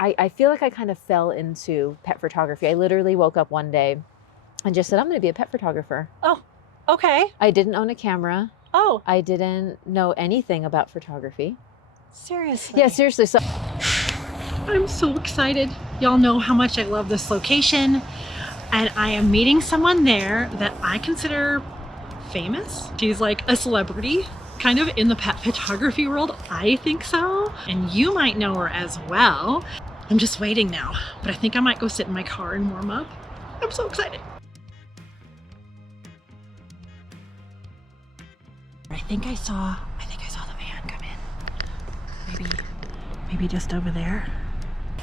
I feel like I kind of fell into pet photography. I literally woke up one day and just said, I'm going to be a pet photographer. Oh, okay. I didn't own a camera. Oh. I didn't know anything about photography. Seriously? Yeah, seriously. So I'm so excited. Y'all know how much I love this location, and I am meeting someone there that I consider famous. She's like a celebrity, kind of in the pet photography world. I think so. And you might know her as well. I'm just waiting now, but I think I might go sit in my car and warm up. I'm so excited. I think I saw the van come in. Maybe just over there.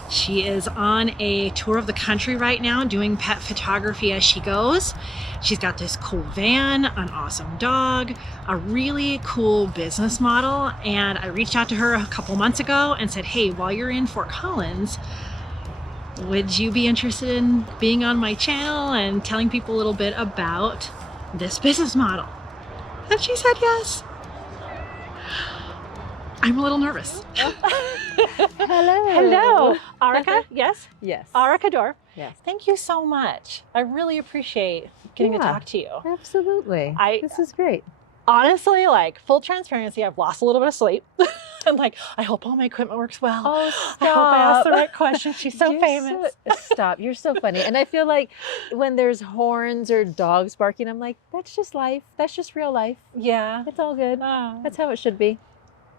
She is on a tour of the country right now, doing pet photography as she goes. She's got this cool van, an awesome dog, a really cool business model. And I reached out to her a couple months ago and said, hey, while you're in Fort Collins, would you be interested in being on my channel and telling people a little bit about this business model? And she said yes. I'm a little nervous. hello. Hello, Arica, yes? Yes. Arica Dorff. Yes. Thank you so much. I really appreciate getting to Yeah. talk to you. Absolutely. This is great. Honestly, like, full transparency, I've lost a little bit of sleep. I'm like, I hope all my equipment works well. Oh, I hope I asked the stop. right questions. She's so famous. Stop. You're so funny. And I feel like when there's horns or dogs barking, I'm like, that's just life. That's just real life. Yeah. It's all good. That's how it should be.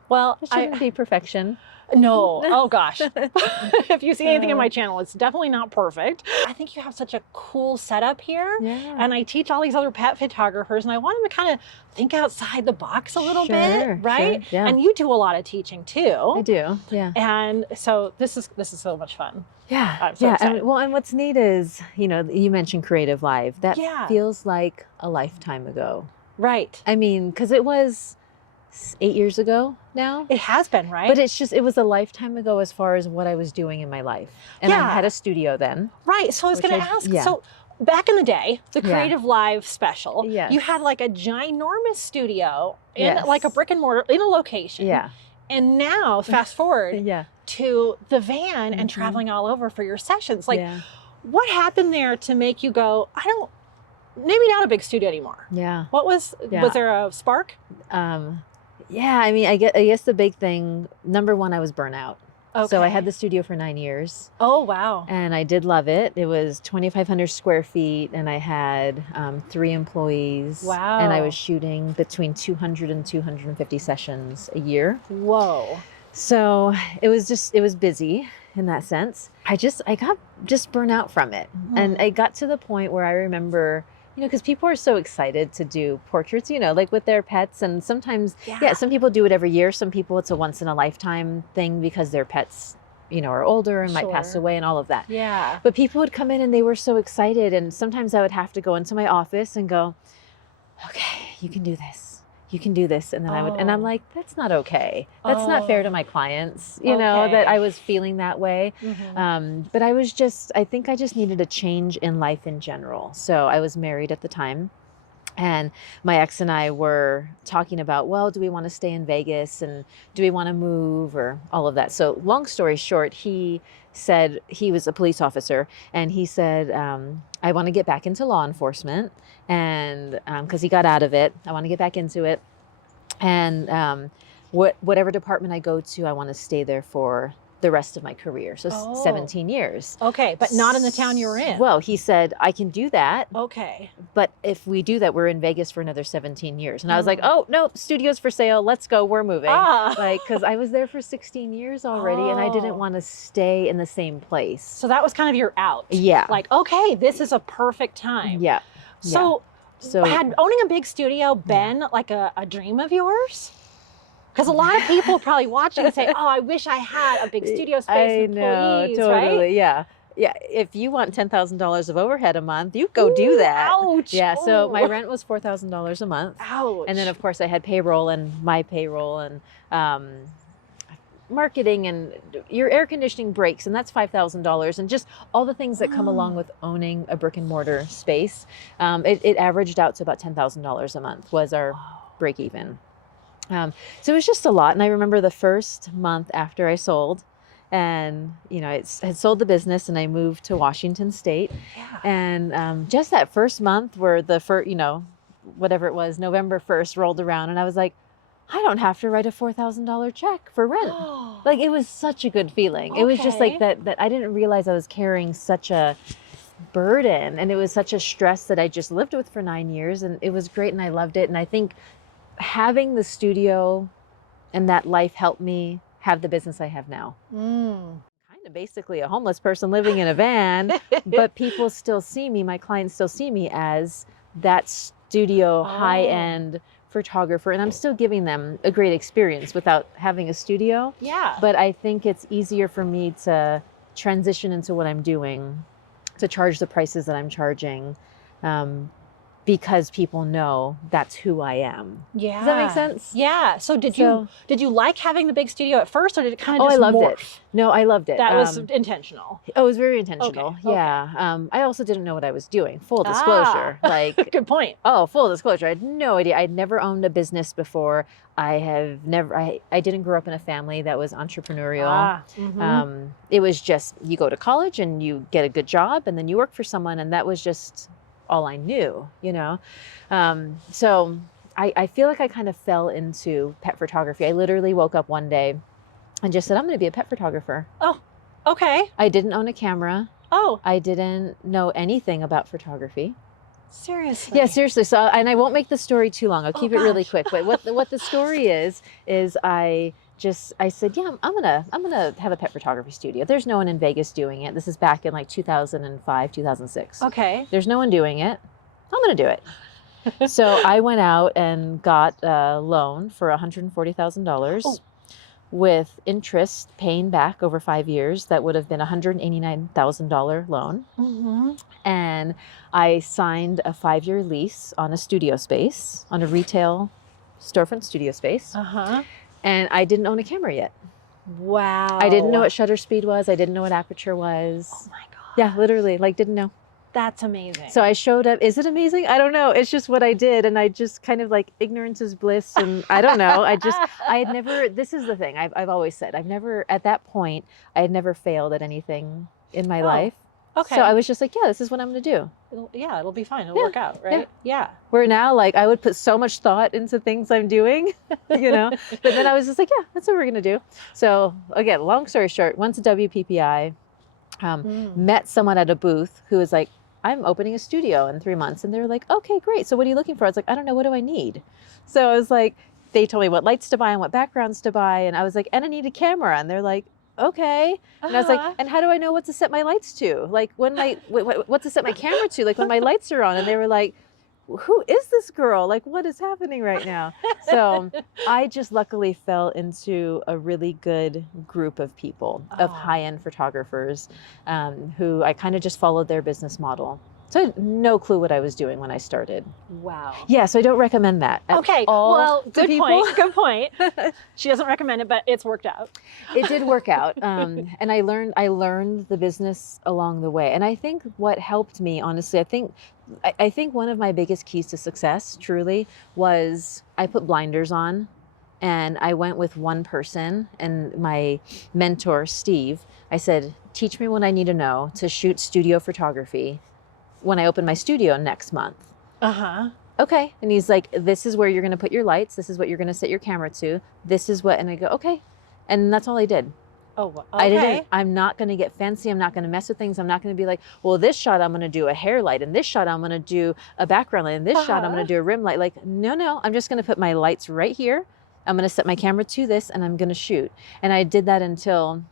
Well, It shouldn't be perfection. No. Oh gosh. If you see anything in my channel, it's definitely not perfect. I think you have such a cool setup here. Yeah. And I teach all these other pet photographers, and I want them to kind of think outside the box a little bit, right? Sure, yeah. And you do a lot of teaching too. I do. Yeah. And so this is so much fun. Yeah. I'm so yeah. excited. And what's neat is, you know, you mentioned Creative Live. That Yeah. feels like a lifetime ago. Right. I mean, because it was 8 years ago now. It has been, right? But it was a lifetime ago as far as what I was doing in my life. And Yeah. I had a studio then. Right. So I was Which going to I- ask. yeah. So back in the day, the Yeah. Creative Live special, Yes. you had like a ginormous studio in Yes. like a brick and mortar in a location. Yeah. And now, fast forward Yeah. to the van and Mhm. traveling all over for your sessions. Like, yeah. what happened there to make you go, maybe not a big studio anymore? Yeah. What was there a spark? Yeah, I mean, I guess the big thing, number one, I was burnout. Okay. So I had the studio for 9 years Oh, wow. and I did love it. It was 2,500 square feet and I had 3 employees. Wow. And I was shooting between 200 and 250 sessions a year. Whoa. So it was busy in that sense. I got burnt out from it. And I got to the point where I remember, you know, because people are so excited to do portraits, you know, like with their pets. And sometimes, yeah, some people do it every year. Some people, it's a once in a lifetime thing because their pets, you know, are older and might pass Sure. away and all of that. Yeah. But people would come in and they were so excited. And sometimes I would have to go into my office and go, okay, you can do this. You can do this. And then I'm like, that's not okay. That's not fair to my clients, you know, that I was feeling that way. But I think I just needed a change in life in general. So I was married at the time. And my ex and I were talking about, well, do we want to stay in Vegas and do we want to move or all of that? So long story short, he said, he was a police officer, and he said, I want to get back into law enforcement, and because he got out of it, I want to get back into it. And whatever department I go to, I want to stay there for the rest of my career. So 17 years. Okay, but not in the town you were in. Well, he said, I can do that. Okay. But if we do that, we're in Vegas for another 17 years. And I was like, oh, no, studio's for sale. Let's go. We're moving. Like, because I was there for 16 years already and I didn't want to stay in the same place. So that was kind of your out. Yeah. Like, okay, this is a perfect time. Yeah. So had owning a big studio been like a dream of yours? Because a lot of people probably watching say, oh, I wish I had a big studio space, employees, totally. right? Yeah. Yeah. If you want $10,000 of overhead a month, you go do that. Ouch. Yeah. So my rent was $4,000 a month. Ouch. And then of course I had payroll and my payroll and marketing, and your air conditioning breaks, and that's $5,000, and just all the things that come along with owning a brick and mortar space. It averaged out to about $10,000 a month was our break even. So it was just a lot. And I remember the first month after I sold, And, you know, I had sold the business and I moved to Washington State. Yeah. And just that first month where the first, you know, whatever it was, November 1st rolled around and I was like, I don't have to write a $4,000 check for rent. Like, it was such a good feeling. It was just like that I didn't realize I was carrying such a burden, and it was such a stress that I just lived with for 9 years, and it was great and I loved it. And I think having the studio and that life helped me have the business I have now. Kind of basically a homeless person living in a van, but people still see me, my clients still see me as that studio high-end photographer, and I'm still giving them a great experience without having a studio. Yeah. But I think it's easier for me to transition into what I'm doing, to charge the prices that I'm charging, because people know that's who I am. Yeah. Does that make sense? Yeah. So did you like having the big studio at first, or did it kind of just I loved morph? it. No, I loved it. That was intentional. Oh, it was very intentional. Okay. Yeah. I also didn't know what I was doing. Full disclosure. Like, good point. Oh, full disclosure. I had no idea. I'd never owned a business before. I didn't grow up in a family that was entrepreneurial. It was just, you go to college and you get a good job and then you work for someone, and that was just all I knew, you know? So I feel like I kind of fell into pet photography. I literally woke up one day and just said, I'm going to be a pet photographer. Oh, okay. I didn't own a camera. Oh. I didn't know anything about photography. Seriously? Yeah, seriously. So, and I won't make the story too long. I'll keep it really quick. But what the story is I said, yeah, I'm gonna have a pet photography studio. There's no one in Vegas doing it. This is back in like 2005, 2006. Okay. There's no one doing it. I'm gonna do it. So I went out and got a loan for $140,000 with interest paying back over 5 years. That would have been a $189,000 loan. And I signed a 5-year lease on a studio space, on a retail storefront studio space. And I didn't own a camera yet. Wow. I didn't know what shutter speed was. I didn't know what aperture was. Oh my God. Yeah, literally, like, didn't know. That's amazing. So I showed up. Is it amazing? I don't know. It's just what I did. And I just kind of, like, ignorance is bliss. And I don't know. I had never, this is the thing I've always said. At that point, I had never failed at anything in my life. Okay. So I was just like, yeah, this is what I'm going to do. It'll be fine. It'll work out, right? Yeah. Where now, like, I would put so much thought into things I'm doing, you know, but then I was just like, yeah, that's what we're going to do. So again, long story short, went to WPPI, met someone at a booth who was like, I'm opening a studio in 3 months. And they were like, okay, great. So what are you looking for? I was like, I don't know. What do I need? So I was like, they told me what lights to buy and what backgrounds to buy. And I was like, and I need a camera. And they're like, okay. And I was like, and how do I know what to set my lights to? Like, when what to set my camera to? Like, when my lights are on. And they were like, who is this girl? Like, what is happening right now? So I just luckily fell into a really good group of people, of high-end photographers, who I kind of just followed their business model. So I had no clue what I was doing when I started. Wow. Yeah, so I don't recommend that. Okay, well, good point, good point. She doesn't recommend it, but it's worked out. It did work out. And I learned the business along the way. And I think what helped me, honestly, I think one of my biggest keys to success, truly, was I put blinders on and I went with one person and my mentor, Steve. I said, teach me what I need to know to shoot studio photography when I open my studio next month. Okay. And he's like, this is where you're going to put your lights. This is what you're going to set your camera to. This is what, and I go, okay. And that's all I did. Oh, okay. I'm not going to get fancy. I'm not going to mess with things. I'm not going to be like, well, this shot, I'm going to do a hair light, and this shot, I'm going to do a background light, and this shot, I'm going to do a rim light. Like, no, I'm just going to put my lights right here. I'm going to set my camera to this, and I'm going to shoot. And I did that until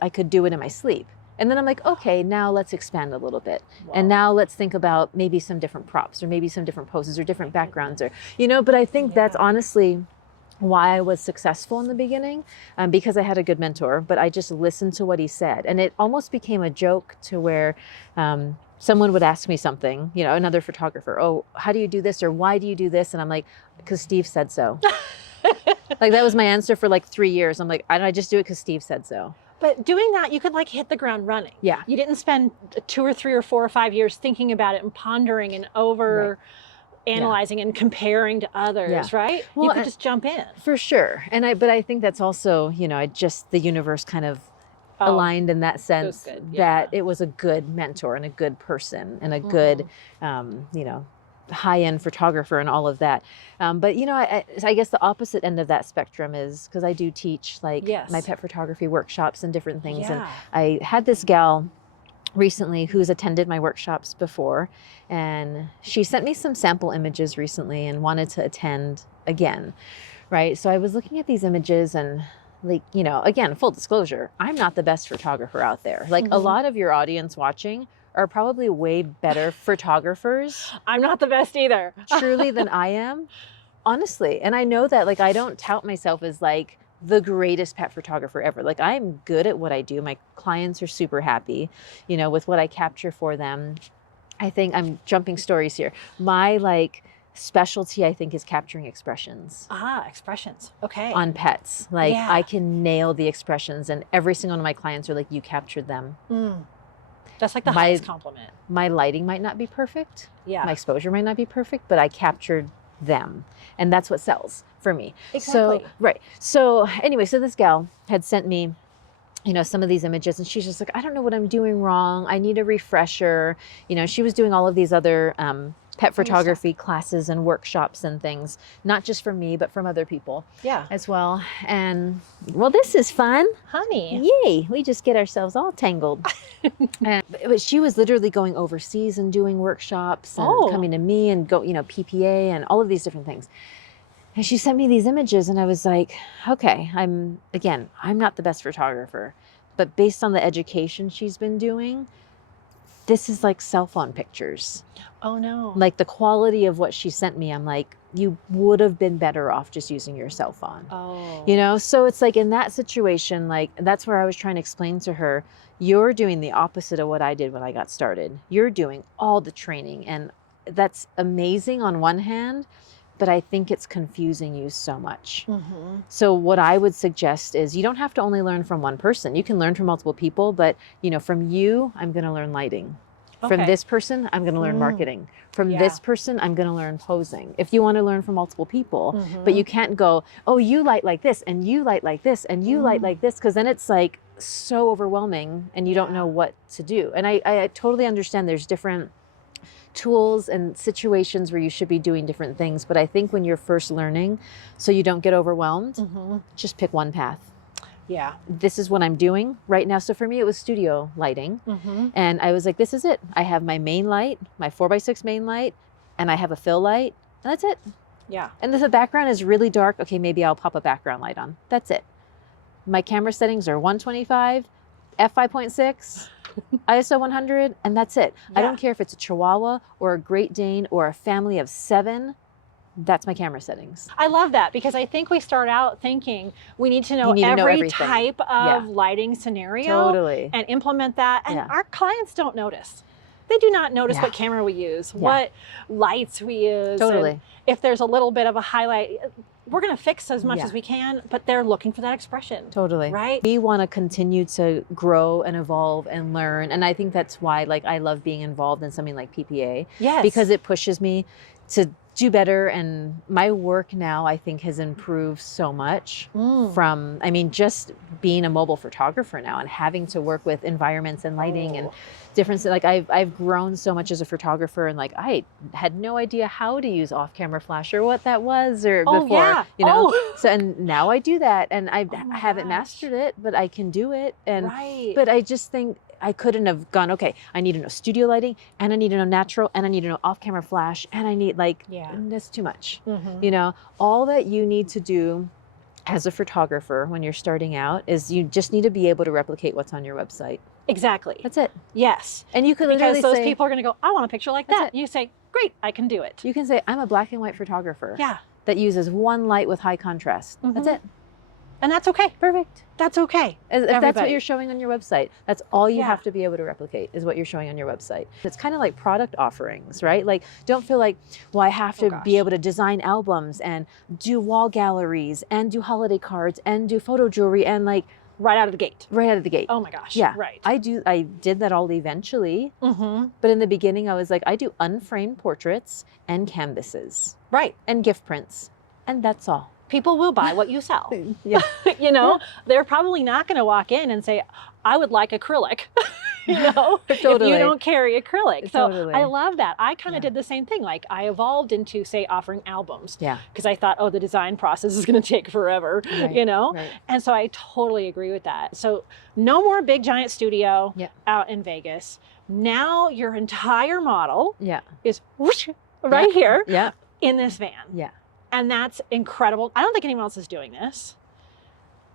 I could do it in my sleep. And then I'm like, okay, now let's expand a little bit. Wow. And now let's think about maybe some different props or maybe some different poses or different backgrounds or, you know, but I think that's honestly why I was successful in the beginning, because I had a good mentor, but I just listened to what he said. And it almost became a joke to where someone would ask me something, you know, another photographer, oh, how do you do this? Or why do you do this? And I'm like, because Steve said so. Like that was my answer for like 3 years. I'm like, I just do it because Steve said so. But doing that, you could like hit the ground running. Yeah. You didn't spend 2 or 3 or 4 or 5 years thinking about it and pondering and over analyzing and comparing to others, right? Well, you could just jump in. For sure. But I think that's also, you know, the universe kind of aligned in that sense good, that it was a good mentor and a good person and a good, you know, high-end photographer and all of that. But, you know, I guess the opposite end of that spectrum is because I do teach like my pet photography workshops and different things. And I had this gal recently who's attended my workshops before, and she sent me some sample images recently and wanted to attend again, right? So I was looking at these images and, like, you know, again, full disclosure, I'm not the best photographer out there. Like a lot of your audience watching are probably way better photographers. I'm not the best either. Truly than I am, honestly. And I know that, like, I don't tout myself as like the greatest pet photographer ever. Like, I'm good at what I do. My clients are super happy, you know, with what I capture for them. I think I'm jumping stories here. My like specialty, I think, is capturing expressions. Expressions. Okay. On pets. Like I can nail the expressions, and every single one of my clients are like, you captured them. That's like the highest compliment. My lighting might not be perfect. Yeah. My exposure might not be perfect, but I captured them. And that's what sells for me. Exactly. So, right. So anyway, so this gal had sent me, you know, some of these images, and she's just like, I don't know what I'm doing wrong. I need a refresher. You know, she was doing all of these other pet photography classes and workshops and things, not just from me, but from other people as well. And well, this is fun. Honey. Yay. We just get ourselves all tangled. But she was literally going overseas and doing workshops and coming to me and go, you know, PPA and all of these different things. And she sent me these images, and I was like, okay, I'm not the best photographer, but based on the education she's been doing, this is like cell phone pictures. Oh no. Like the quality of what she sent me, I'm like, you would have been better off just using your cell phone. You know, so it's like in that situation, like that's where I was trying to explain to her, you're doing the opposite of what I did when I got started. You're doing all the training, and that's amazing on one hand, but I think it's confusing you so much. So what I would suggest is you don't have to only learn from one person. You can learn from multiple people, but you know, from you, I'm going to learn lighting. From this person, I'm going to learn marketing. From this person, I'm going to learn posing. If you want to learn from multiple people, but you can't go, oh, you light like this, and you light like this, and you light like this, because then it's like so overwhelming and you don't know what to do. And I totally understand there's different tools and situations where you should be doing different things. But I think when you're first learning, so you don't get overwhelmed, just pick one path. This is what I'm doing right now. So for me, it was studio lighting. And I was like, this is it. I have my main light, my 4x6 main light, and I have a fill light, and that's it. And if the background is really dark, okay, maybe I'll pop a background light on. That's it. My camera settings are 125, f5.6, ISO 100, and that's it. I don't care if it's a Chihuahua or a Great Dane or a family of 7. That's my camera settings. I love that, because I think we start out thinking we need to know every type of lighting scenario and implement that. And our clients don't notice. They do not notice what camera we use, what lights we use. And if there's a little bit of a highlight, we're going to fix as much as we can, but they're looking for that expression. Right? We want to continue to grow and evolve and learn. And I think that's why, like, I love being involved in something like PPA. Because it pushes me to do better. And my work now, I think, has improved so much from, I mean, just being a mobile photographer now and having to work with environments and lighting and different, like I've grown so much as a photographer, and like I had no idea how to use off-camera flash or what that was or before, you know. So and now I do that, and I haven't mastered it, but I can do it. And but I just think I couldn't have gone, okay, I need to know studio lighting, and I need to know natural, and I need to know off-camera flash, and I need that's too much. You know, all that you need to do as a photographer when you're starting out is you just need to be able to replicate what's on your website. Exactly. That's it. Yes. And you can literally say, because those people are going to go, I want a picture like that. You say, great, I can do it. You can say, I'm a black and white photographer. That uses one light with high contrast. That's it. And that's okay. Perfect. That's okay. If that's what you're showing on your website, that's all you have to be able to replicate is what you're showing on your website. It's kind of like product offerings, right? Like, don't feel like, well, I have to be able to design albums and do wall galleries and do holiday cards and do photo jewelry and like right out of the gate. Right out of the gate. Oh my gosh. Yeah. Right. I did that all eventually. But in the beginning, I was like, I do unframed portraits and canvases. Right. And gift prints. And that's all. people will buy what you sell. Yeah. You know, they're probably not going to walk in and say, I would like acrylic. You know, Totally. if you don't carry acrylic. So Totally. I love that. I kind of did the same thing. Like I evolved into, say, offering albums. Yeah. Because I thought, oh, the design process is going to take forever, Right, you know? right. And so I totally agree with that. So no more big giant studio out in Vegas. Now your entire model is whoosh, right here in this van. Yeah. And that's incredible. I don't think anyone else is doing this.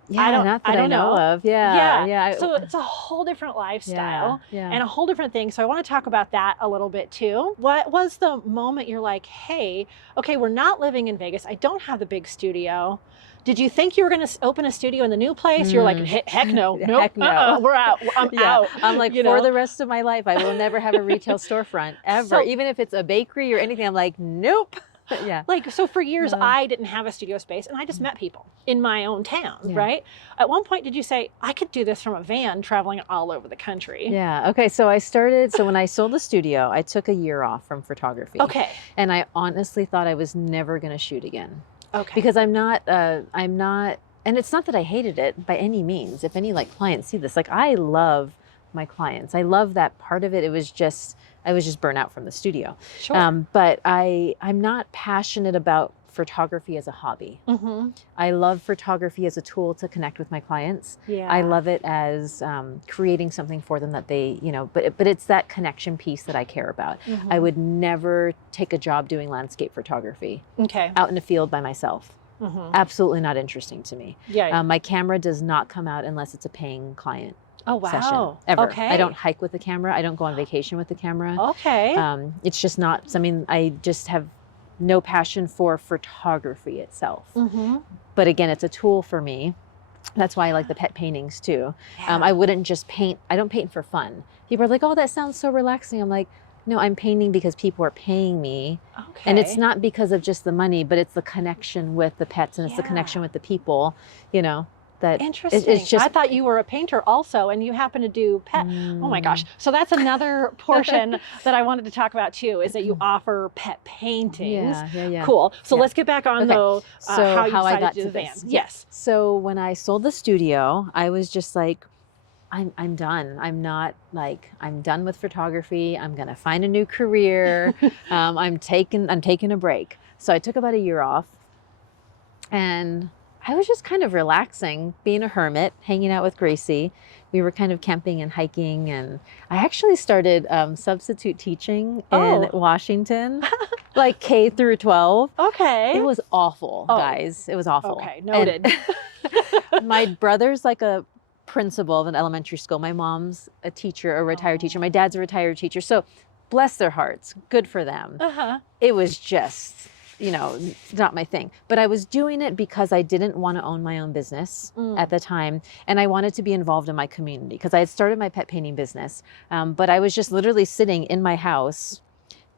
Yeah, not that I know of. Yeah. So it's a whole different lifestyle and a whole different thing. So I want to talk about that a little bit too. What was the moment you're like, hey, okay, we're not living in Vegas. I don't have the big studio. Did you think you were going to open a studio in the new place? You're like, heck no, nope, heck no. we're out. I'm out. I'm like, for the rest of my life, I will never have a retail storefront ever. So, even if it's a bakery or anything, I'm like, nope. Yeah. Like, so for years, I didn't have a studio space and I just met people in my own town, right? At one point, did you say, I could do this from a van traveling all over the country? Yeah. Okay. So when I sold the studio, I took a year off from photography. Okay. And I honestly thought I was never going to shoot again. Okay. Because I'm not, and it's not that I hated it by any means. If any clients see this, I love my clients. I love that part of it. I was just burnt out from the studio. Sure. But I'm not passionate about photography as a hobby. Mm-hmm. I love photography as a tool to connect with my clients. Yeah. I love it as creating something for them that they, but it's that connection piece that I care about. Mm-hmm. I would never take a job doing landscape photography out in the field by myself. Mm-hmm. Absolutely not interesting to me. Yeah. My camera does not come out unless it's a paying client. Oh, wow. Session, ever. Okay. I don't hike with the camera. I don't go on vacation with the camera. Okay. It's just not something. I just have no passion for photography itself. Mm-hmm. But again, it's a tool for me. That's why I like the pet paintings too. Yeah. I wouldn't just paint. I don't paint for fun. People are like, oh, that sounds so relaxing. I'm like, no, I'm painting because people are paying me. Okay. And it's not because of just the money, but it's the connection with the pets and it's the connection with the people, that interesting. It's just, I thought you were a painter also, and you happen to do pet. Oh my gosh! So that's another portion that I wanted to talk about too. Is that you offer pet paintings? Yeah. Cool. So let's get back on though. So how I got to to the van. this. Yes. So when I sold the studio, I was just like, I'm done. I'm done with photography. I'm gonna find a new career. I'm taking a break. So I took about a year off, and I was just kind of relaxing, being a hermit, hanging out with Gracie. We were kind of camping and hiking, and I actually started substitute teaching in Washington, like K through 12. Okay. It was awful, guys. It was awful. Okay, noted. My brother's like a principal of an elementary school. My mom's a teacher, a retired teacher. My dad's a retired teacher. So bless their hearts. Good for them. It was just, not my thing. But I was doing it because I didn't want to own my own business at the time. And I wanted to be involved in my community because I had started my pet painting business. But I was just literally sitting in my house,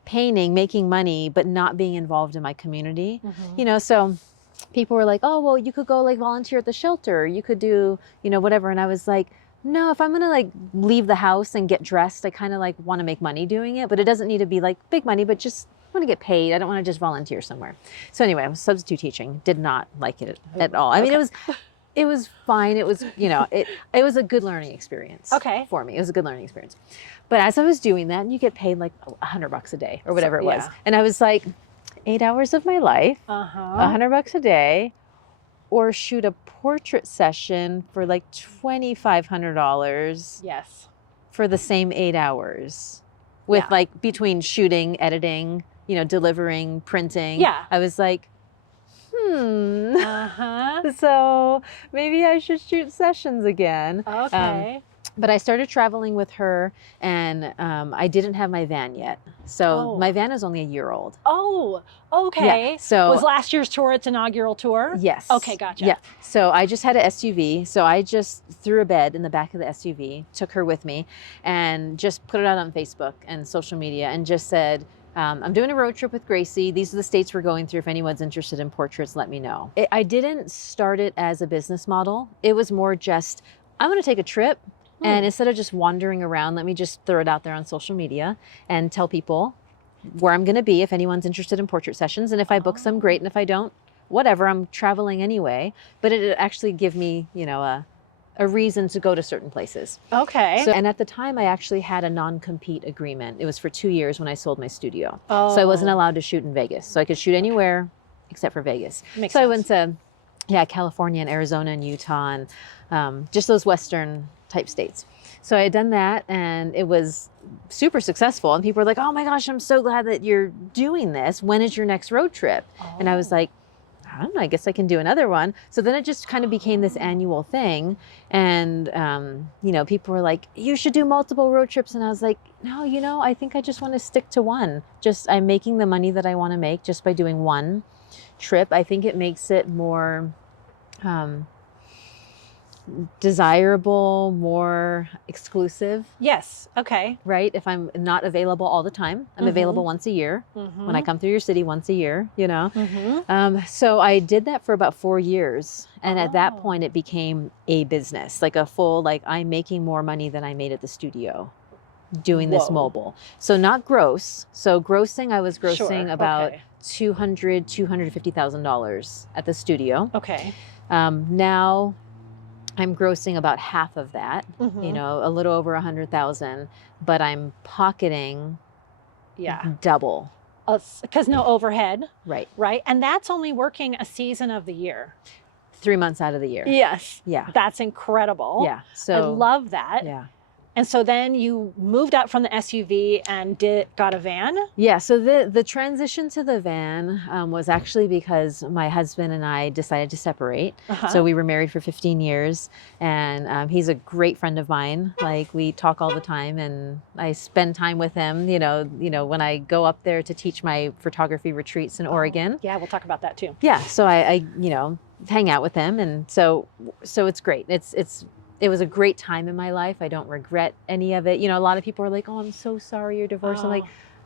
painting, making money, but not being involved in my community. So people were like, oh, well, you could go volunteer at the shelter. You could do, whatever. And I was like, no, if I'm going to leave the house and get dressed, I kind of want to make money doing it, but it doesn't need to be big money, but just want to get paid. I don't want to just volunteer somewhere. So anyway, I was substitute teaching, did not like it at all. I mean, it was fine. It was, it was a good learning experience for me. It was a good learning experience. But as I was doing that, and you get paid $100 a day or whatever it was. And I was like, 8 hours of my life, $100 a day, or shoot a portrait session for $2,500. Yes. For the same 8 hours with between shooting, editing, delivering, printing. Yeah. I was like, so maybe I should shoot sessions again. Okay. But I started traveling with her, and I didn't have my van yet. So my van is only a year old. Oh, okay. Yeah, so was last year's tour its inaugural tour? Yes. Okay, gotcha. Yeah. So I just had an SUV. So I just threw a bed in the back of the SUV, took her with me, and just put it out on Facebook and social media, and just said, I'm doing a road trip with Gracie. These are the states we're going through. If anyone's interested in portraits, let me know. I didn't start it as a business model. It was more just, I'm going to take a trip. And instead of just wandering around, let me just throw it out there on social media and tell people where I'm going to be if anyone's interested in portrait sessions. And if I book some, great. And if I don't, whatever, I'm traveling anyway, but it actually give me, you know, a reason to go to certain places. Okay. So, and at the time I actually had a non-compete agreement. It was for 2 years when I sold my studio. Oh. So I wasn't allowed to shoot in Vegas. So I could shoot anywhere except for Vegas. Makes so sense. I went to, yeah, California and Arizona and Utah and just those Western type states. So I had done that and it was super successful. And people were like, oh my gosh, I'm so glad that you're doing this. When is your next road trip? Oh. And I was like, I don't know, I guess I can do another one. So then it just kind of became this annual thing. And, you know, people were like, you should do multiple road trips. And I was like, no, you know, I think I just want to stick to one. Just, I'm making the money that I want to make just by doing one trip. I think it makes it more desirable, more exclusive. Yes. Okay. Right? If I'm not available all the time, I'm available once a year. When I come through your city once a year, you know. So I did that for about 4 years. And at that point it became a business, like a full, like I'm making more money than I made at the studio doing this mobile. So not gross. So grossing, I was grossing about $250,000 at the studio. Okay. Now I'm grossing about half of that, you know, a little over 100,000, but I'm pocketing double. Because no overhead. Right. Right. And that's only working a season of the year. 3 months out of the year. Yes. Yeah. That's incredible. Yeah. So I love that. Yeah. And so then you moved up from the SUV and got a van? Yeah, so the transition to the van was actually because my husband and I decided to separate. So we were married for 15 years and he's a great friend of mine. Like we talk all the time and I spend time with him, you know, when I go up there to teach my photography retreats in Oregon. Yeah, we'll talk about that too. Yeah, so I you know, hang out with him and so it's great. It was a great time in my life. I don't regret any of it. You know, a lot of people are like, oh, I'm so sorry you're divorced. I'm like,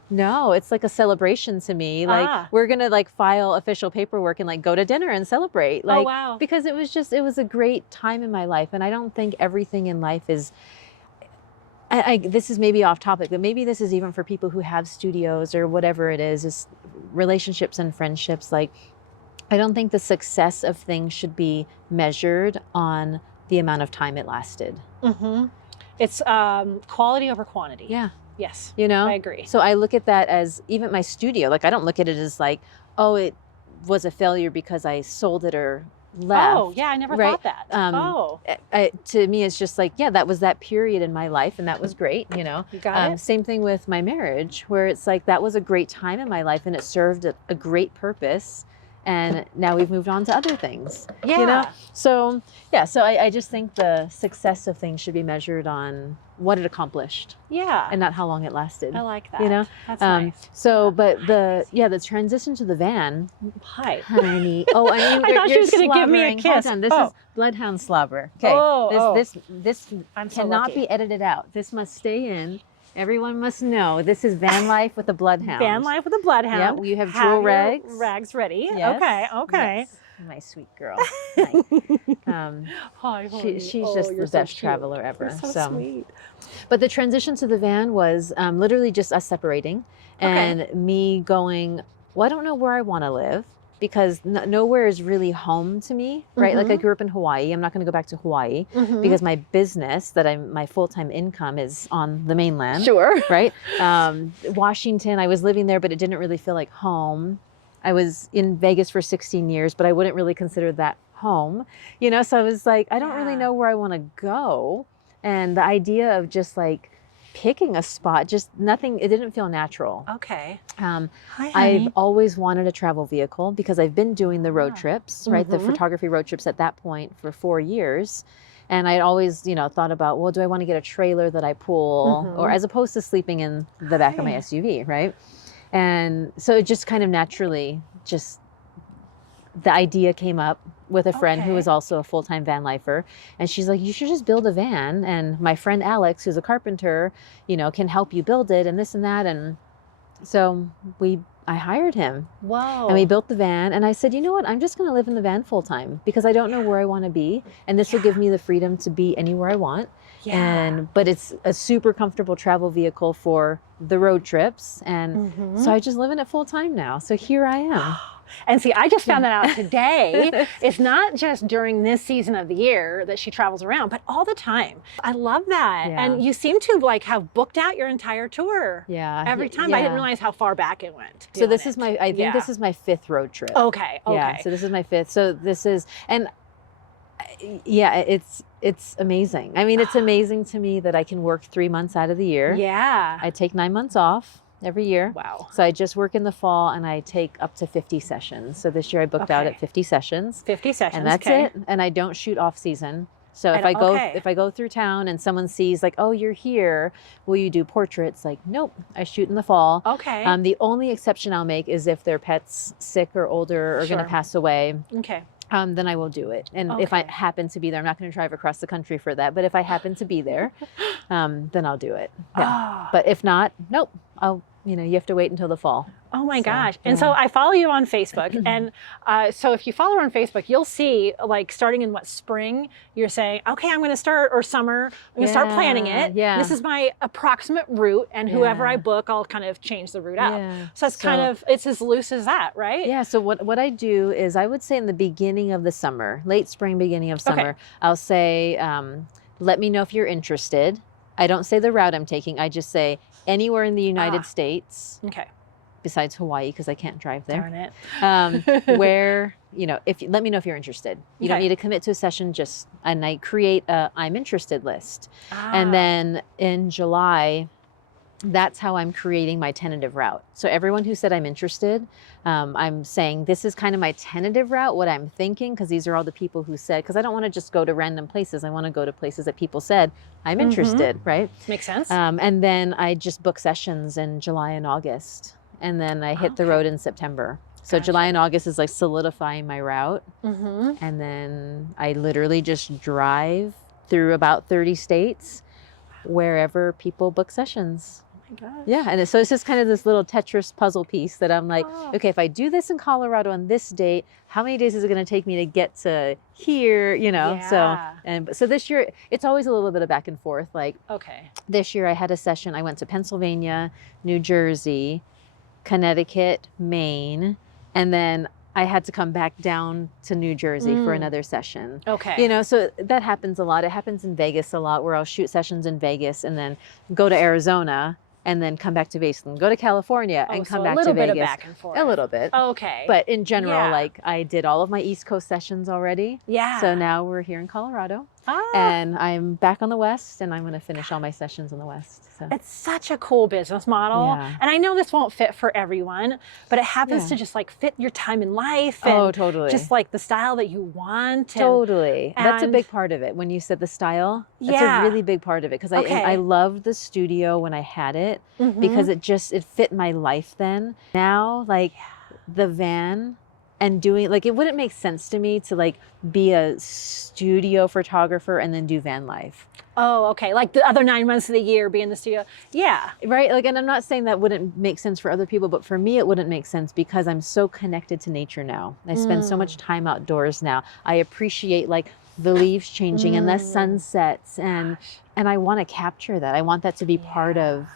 no, it's like a celebration to me. Like we're going to like file official paperwork and like go to dinner and celebrate. Like, because it was a great time in my life. And I don't think everything in life is, this is maybe off topic, but maybe this is even for people who have studios or whatever it is relationships and friendships. Like, I don't think the success of things should be measured on the amount of time it lasted. It's quality over quantity. Yeah. Yes. You know? I agree. So I look at that as even my studio. Like I don't look at it as like, oh, it was a failure because I sold it or left. Oh, yeah. I never thought that. To me, it's just like, yeah, that was that period in my life and that was great, you know? You got it? Same thing with my marriage where it's like, that was a great time in my life and it served a great purpose. And now we've moved on to other things, you know? So, yeah, so I just think the success of things should be measured on what it accomplished. Yeah. And not how long it lasted. I like that. You know? That's nice. So, but the transition to the van. Hi. Honey. Oh, I mean, I thought she was going to give me a kiss. Hold on. This is bloodhound slobber. Okay. This cannot be edited out. This must stay in. Everyone must know this is van life with a bloodhound. Van life with a bloodhound. Yeah, you have jewel rags. Rags ready. Yes. Okay. Yes. My sweet girl. Hi. She's just the best traveler ever. You're so sweet. But the transition to the van was literally just us separating and me going, well, I don't know where I want to live. Because nowhere is really home to me, right? Like I grew up in Hawaii. I'm not going to go back to Hawaii because my business my full-time income is on the mainland. Sure. Right? Washington, I was living there, but it didn't really feel like home. I was in Vegas for 16 years, but I wouldn't really consider that home. You know, so I was like, I don't really know where I want to go. And the idea of just like picking a spot, just nothing, it didn't feel natural. Okay. I've always wanted a travel vehicle because I've been doing the road trips, right? The photography road trips at that point for 4 years. And I always, you know, thought about, well, do I want to get a trailer that I pull or as opposed to sleeping in the back of my SUV, right? And so it just kind of naturally the idea came up with a friend who was also a full-time van lifer. And she's like, you should just build a van. And my friend Alex, who's a carpenter, you know, can help you build it and this and that. And so I hired him. Wow. And we built the van. And I said, you know what? I'm just going to live in the van full-time because I don't know where I want to be. And this will give me the freedom to be anywhere I want. But it's a super comfortable travel vehicle for the road trips. And so I just live in it full-time now. So here I am. And see, I just found that out today. It's not just during this season of the year that she travels around, but all the time. I love that. Yeah. And you seem to like have booked out your entire tour. Yeah. Every time. Yeah. I didn't realize how far back it went. So this is I think this is my 5th road trip. Okay. Okay. Yeah. So this is my 5th. So this is, and yeah, it's amazing. I mean, it's amazing to me that I can work 3 months out of the year. Yeah. I take 9 months off every year. Wow. So I just work in the fall and I take up to 50 sessions. So this year I booked out at 50 sessions. 50 sessions. And that's it. And I don't shoot off season. So if I go through town and someone sees like, oh, you're here, will you do portraits? Like, nope, I shoot in the fall. Okay. The only exception I'll make is if their pet's sick or older or going to pass away. Okay. Then I will do it. And if I happen to be there, I'm not going to drive across the country for that. But if I happen to be there, then I'll do it. Yeah. But if not, nope. You have to wait until the fall. Oh my gosh. And so I follow you on Facebook. And so if you follow her on Facebook, you'll see like starting in spring, you're saying, okay, I'm going to start, or summer, I'm going to start planning it. Yeah. This is my approximate route. And whoever I book, I'll kind of change the route up. Yeah. So it's it's as loose as that, right? Yeah. So what I do is I would say in the beginning of the summer, late spring, beginning of summer, I'll say, let me know if you're interested. I don't say the route I'm taking. I just say anywhere in the United States. Okay. Besides Hawaii, because I can't drive there. Darn it. Where, let me know if you're interested. You don't need to commit to a session, and I create a I'm interested list. And then in July, that's how I'm creating my tentative route. So everyone who said I'm interested, I'm saying this is kind of my tentative route, what I'm thinking, because these are all the people who said, because I don't want to just go to random places. I want to go to places that people said, I'm interested, right? Makes sense. And then I just book sessions in July and August. And then I hit the road in September. So July and August is like solidifying my route. And then I literally just drive through about 30 states, wherever people book sessions. Gosh. Yeah, and so it's just kind of this little Tetris puzzle piece that I'm like, okay, if I do this in Colorado on this date, how many days is it going to take me to get to here? So this year it's always a little bit of back and forth. Like, this year I had a session. I went to Pennsylvania, New Jersey, Connecticut, Maine, and then I had to come back down to New Jersey for another session. Okay. So that happens a lot. It happens in Vegas a lot, where I'll shoot sessions in Vegas and then go to Arizona and then come back to Vegas and go to California and come back to Vegas. A little bit of back and forth. A little bit. Okay. But in general, like I did all of my East Coast sessions already. Yeah. So now we're here in Colorado. And I'm back on the West, and I'm going to finish all my sessions on the West. So it's such a cool business model. Yeah. And I know this won't fit for everyone, but it happens to just like fit your time in life. And totally. Just like the style that you want. Totally. That's a big part of it. When you said the style, that's a really big part of it. Because I loved the studio when I had it, because it fit my life then. Now, like the van and doing, like, it wouldn't make sense to me to like be a studio photographer and then do van life. Oh, okay. Like the other 9 months of the year, be in the studio. Yeah. Right. Like, and I'm not saying that wouldn't make sense for other people, but for me, it wouldn't make sense because I'm so connected to nature now. I spend so much time outdoors now. I appreciate like the leaves changing and the sunsets, and I want to capture that. I want that to be part of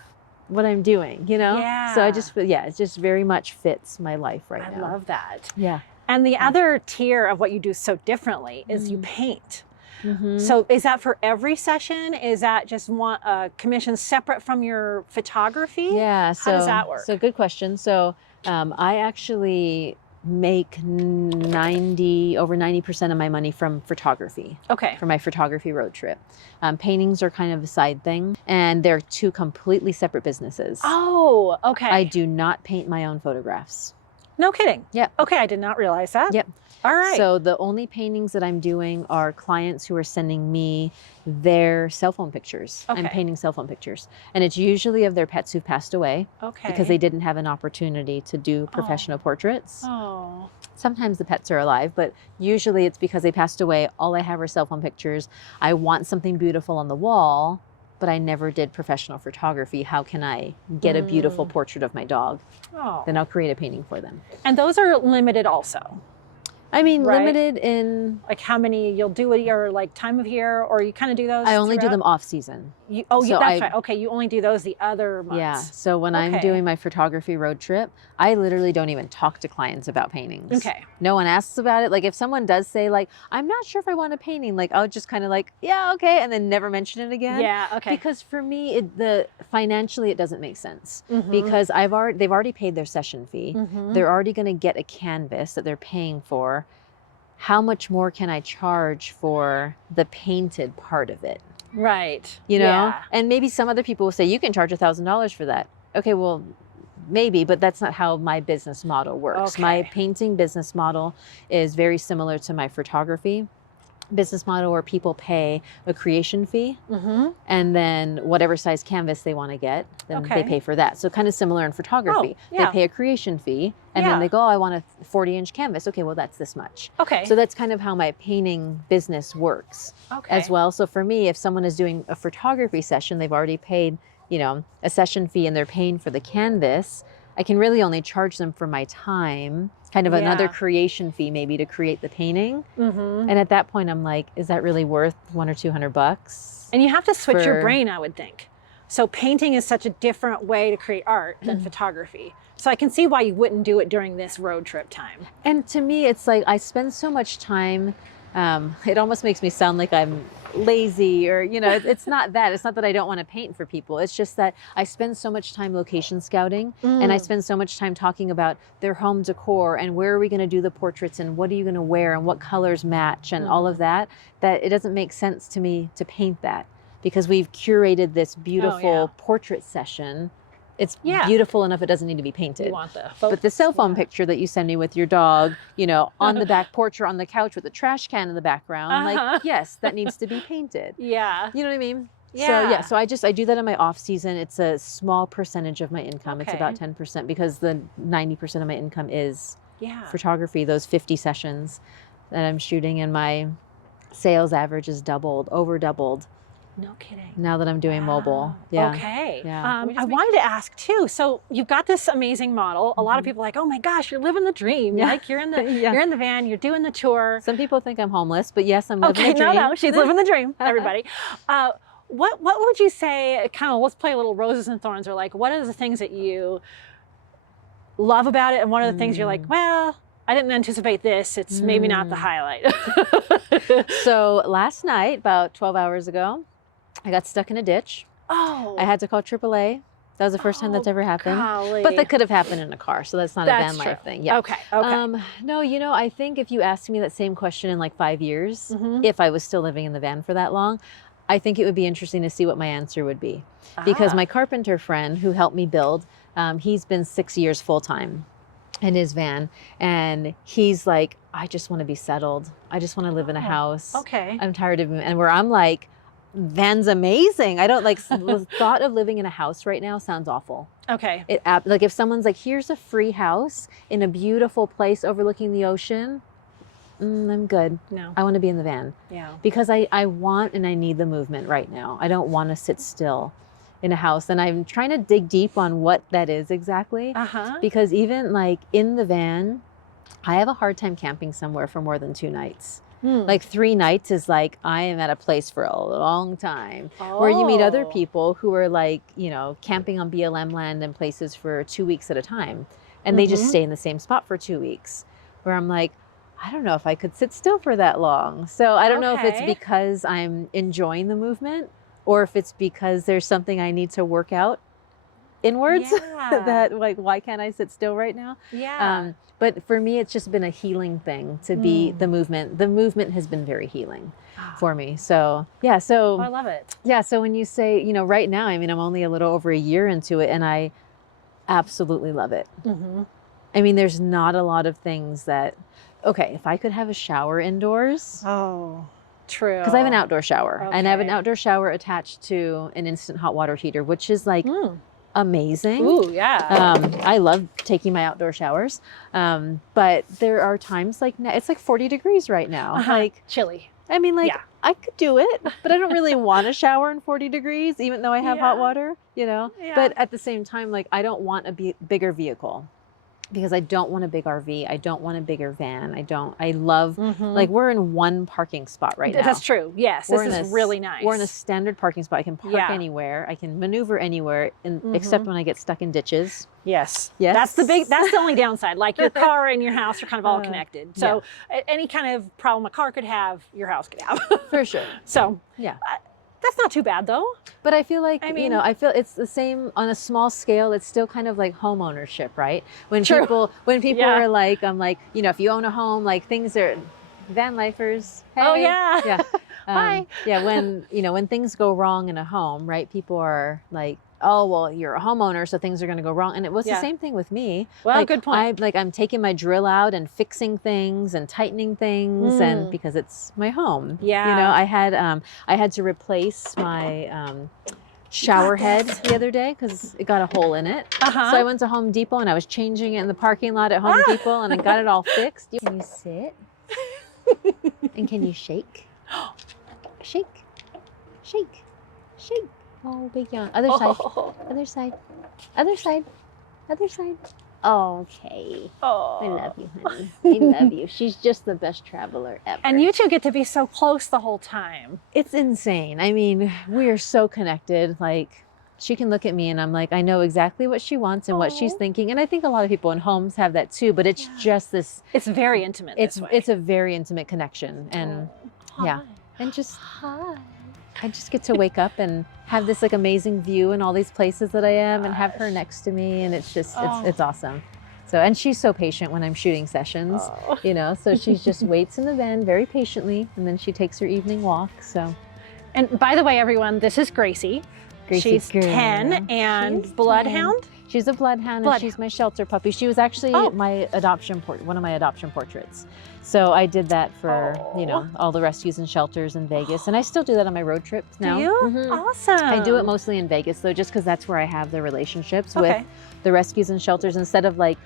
what I'm doing, Yeah. So I just, it just very much fits my life now. I love that. Yeah. And the other tier of what you do so differently is you paint. So is that for every session? Is that just one commission separate from your photography? Yeah. So how does that work? So good question. So I actually make over 90% of my money from photography. Okay. For my photography road trip. Paintings are kind of a side thing, and they're two completely separate businesses. Oh, okay. I do not paint my own photographs. No kidding. Yep. Okay, I did not realize that. Yep. All right. So the only paintings that I'm doing are clients who are sending me their cell phone pictures. Okay. I'm painting cell phone pictures. And it's usually of their pets who've passed away. Okay. Because they didn't have an opportunity to do professional portraits. Oh. Sometimes the pets are alive, but usually it's because they passed away. All I have are cell phone pictures. I want something beautiful on the wall, but I never did professional photography. How can I get a beautiful portrait of my dog? Oh. Then I'll create a painting for them. And those are limited also. I mean, right? limited in, Like how many you'll do at your like time of year, or you kind of do those? I only do throughout? them off season. Oh, So that's right. Okay, you only do those the other yeah. months. So when I'm Okay. doing my photography road trip, I literally don't even talk to clients about paintings. Okay. No one asks about it. Like if someone does say like, I'm not sure if I want a painting, like I'll just kind of like, yeah, okay. And then never mention it again. Yeah. Okay. Because for me, financially, it doesn't make sense Mhm. because they've already paid their session fee. Mhm. They're already going to get a canvas that they're paying for. How much more can I charge for the painted part of it? Right. You know? Yeah. And maybe some other people will say, you can charge $1,000 for that. Okay, well, maybe, but that's not how my business model works. My Okay. painting business model is very similar to my photography business model, where people pay a creation fee Mm-hmm. and then whatever size canvas they want to get, then Okay. they pay for that. So kind of similar in photography. Oh, yeah. They pay a creation fee and Yeah. then they go, oh, I want a 40-inch canvas. Okay, well, that's this much. Okay. So that's kind of how my painting business works Okay. as well. So for me, if someone is doing a photography session, they've already paid, you know, a session fee and they're paying for the canvas. I can really only charge them for my time, kind of another Yeah. creation fee maybe to create the painting. Mm-hmm. And at that point, I'm like, is that really worth $100 or $200? And you have to switch your for- brain, I would think. So painting is such a different way to create art than photography. So I can see why you wouldn't do it during this road trip time. And to me, it's like I spend so much time. It almost makes me sound like I'm lazy, or you know, it's not that. It's not that I don't want to paint for people. It's just that I spend so much time location scouting, and I spend so much time talking about their home decor and where are we going to do the portraits and what are you going to wear and what colors match and all of that. That it doesn't make sense to me to paint that because we've curated this beautiful portrait session. It's beautiful enough, it doesn't need to be painted. You want the focus, but the cell phone picture that you send me with your dog, you know, on the back porch or on the couch with a trash can in the background, like, yes, that needs to be painted. Yeah. You know what I mean? Yeah. So I do that in my off season. It's a small percentage of my income. It's about 10% because the 90% of my income is photography, those 50 sessions that I'm shooting, and my sales average is over doubled. No kidding. Now that I'm doing mobile. Yeah. Okay. Yeah. I wanted to ask too. So you've got this amazing model. A lot of people are like, oh my gosh, you're living the dream. Yeah. Like you're in the you're in the van, you're doing the tour. Some people think I'm homeless, but yes, I'm living the dream. No, she's living the dream, everybody. What would you say, kind of, let's play a little roses and thorns, or like, what are the things that you love about it? And what are the things you're like, well, I didn't anticipate this. It's maybe not the highlight. So last night, about 12 hours ago, I got stuck in a ditch. Oh. I had to call AAA. That was the first time that's ever happened. Golly. But that could have happened in a car, so that's not a van life thing. Yeah. Okay. No, you know, I think if you asked me that same question in like 5 years, if I was still living in the van for that long, I think it would be interesting to see what my answer would be. Because my carpenter friend who helped me build, he's been 6 years full time in his van, and he's like, I just want to be settled. I just want to live in a house. Okay. I'm tired of, and where I'm like, van's amazing. I don't like the thought of living in a house right now sounds awful. Okay. Like if someone's like, here's a free house in a beautiful place overlooking the ocean, I'm good. No. I want to be in the van. Yeah. Because I want and I need the movement right now. I don't want to sit still in a house. And I'm trying to dig deep on what that is exactly. Because even like in the van, I have a hard time camping somewhere for more than 2 nights. Like 3 nights is like, I am at a place for a long time. Where you meet other people who are like, you know, camping on BLM land and places for 2 weeks at a time. And they just stay in the same spot for 2 weeks. Where I'm like, I don't know if I could sit still for that long. So I don't know if it's because I'm enjoying the movement or if it's because there's something I need to work out inwards that like, why can't I sit still right now? Yeah. But for me, it's just been a healing thing to be the movement. The movement has been very healing for me. So, yeah. So I love it. Yeah. So when you say, you know, right now, I mean, I'm only a little over a year into it and I absolutely love it. I mean, there's not a lot of things that, okay, if I could have a shower indoors. Oh, true. Because I have an outdoor shower and I have an outdoor shower attached to an instant hot water heater, which is like amazing. Ooh, yeah. I love taking my outdoor showers. But there are times like now, it's like 40 degrees right now. Like chilly. I mean, like I could do it, but I don't really want to shower in 40 degrees, even though I have hot water, you know? But at the same time, like I don't want a bigger vehicle. because I don't want a big RV. I don't want a bigger van. I love, like we're in one parking spot right now. That's true. Yes, this is really nice. We're in a standard parking spot. I can park anywhere. I can maneuver anywhere, except when I get stuck in ditches. Yes. Yes. That's the only downside. Like your car and your house are kind of all connected. So any kind of problem a car could have, your house could have. For sure. So yeah. That's not too bad though. But I feel like, you know, I feel it's the same on a small scale. It's still kind of like home ownership, right? When people are like, I'm like, you know, if you own a home, like things are van lifers. Hey. Oh yeah. Yeah. Bye. Yeah. When things go wrong in a home, right? People are like, oh, well, you're a homeowner, so things are going to go wrong. And it was the same thing with me. Well, like, good point. I'm taking my drill out and fixing things and tightening things, and because it's my home. Yeah. You know, I had to replace my shower head the other day because it got a hole in it. So I went to Home Depot and I was changing it in the parking lot at Home Depot, and I got it all fixed. Can you sit? And can you shake? Shake, shake, shake. Oh, big yawn. Other side, other side, other side, other side. Okay. Oh. I love you, honey. I love you. She's just the best traveler ever. And you two get to be so close the whole time. It's insane. I mean, we are so connected. Like, she can look at me and I'm like, I know exactly what she wants and what she's thinking. And I think a lot of people in homes have that too, but it's just this. It's very intimate. It's a very intimate connection. And and just I just get to wake up and have this like amazing view in all these places that I am and have her next to me, and it's just it's awesome. So, and she's so patient when I'm shooting sessions, you know, so she just waits in the van very patiently, and then she takes her evening walk. So, and by the way, everyone, this is Gracie. She's girl. 10 and She's bloodhound. 10. She's a bloodhound, and she's my shelter puppy. She was actually one of my adoption portraits. So I did that for, you know, all the rescues and shelters in Vegas. And I still do that on my road trips now. Do you? Awesome. I do it mostly in Vegas though, just because that's where I have the relationships with the rescues and shelters, instead of like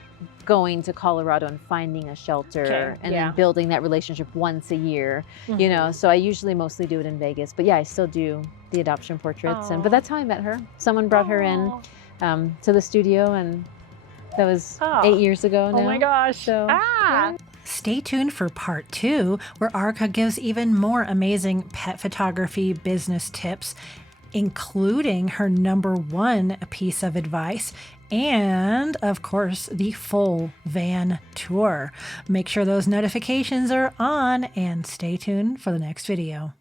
going to Colorado and finding a shelter and then building that relationship once a year, you know. So I usually mostly do it in Vegas. But yeah, I still do the adoption portraits. But that's how I met her. Someone brought her in to the studio, and that was 8 years ago now. Oh my gosh. So, Stay tuned for part 2, where Arica gives even more amazing pet photography business tips, including her #1 piece of advice, and of course the full van tour. Make sure those notifications are on and stay tuned for the next video.